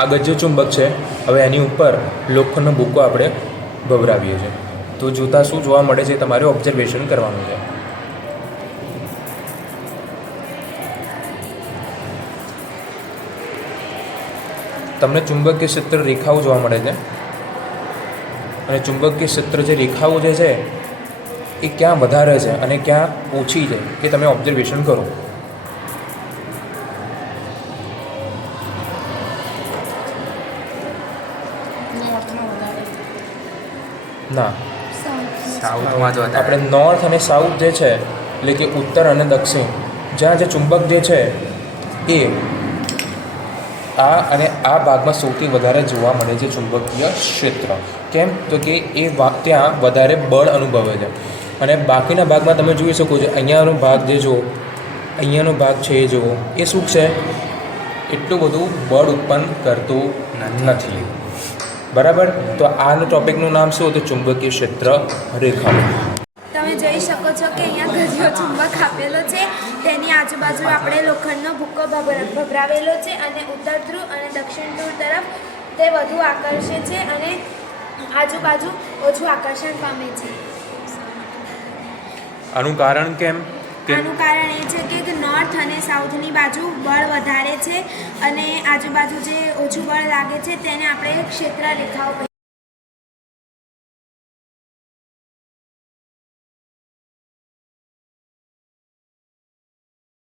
આ ગજ્ય ચુંબક છે. હવે એની ઉપર લોખંડનો ભૂકો આપણે ભભરાવીએ છીએ. તો જોતાં શું જોવા મળે છે તમારે ઓબ્ઝર્વેશન કરવાનું છે. તમને ચુંબકીય ક્ષેત્ર રેખાઓ જોવા મળે છે અને ચુંબકીય ક્ષેત્ર જે રેખાઓ જે છે એ ક્યાં વધારે છે અને ક્યાં ઓછી છે એ તમે ઓબ્ઝર્વેશન કરો. ના, સાઉથમાં જ વધારે. આપણે નોર્થ અને સાઉથ જે છે એટલે કે ઉત્તર અને દક્ષિણ જ્યાં જે ચુંબક જે છે એ આ અને આ ભાગમાં સૌથી વધારે જોવા મળે છે ચુંબકીય ક્ષેત્ર. કેમ તો કે ત્યાં વધારે બળ અનુભવે છે. અને બાકીના ભાગમાં તમે જોઈ શકો છો અહીંયાનો ભાગ જે જુઓ, અહીંયાનો ભાગ છે એ જુઓ, એ શું છે એટલું બધું બળ ઉત્પન્ન કરતું નથી. બરાબર. તો આનું ટૉપિકનું નામ શું હતું? ચુંબકીય ક્ષેત્ર રેખાઓ. તમે જોઈ શકો છો કે અહીંયા ગજ્યો ચુંબક આપેલો છે. તેની આજુબાજુ આપણે લોખંડનો ભૂકો ભભરાવેલો છે અને ઉત્તર ધ્રુવ અને દક્ષિણ ધ્રુવ તરફ તે વધુ આકર્ષે છે અને આજુબાજુ ઓછું આકર્ષણ પામે છે. આનું કારણ કેમ? આનું કારણ એ છે કે નોર્થ અને સાઉથની બાજુ બળ વધારે છે અને આજુબાજુ જે ઓછું બળ લાગે છે તેને આપણે ક્ષેત્ર રેખાઓ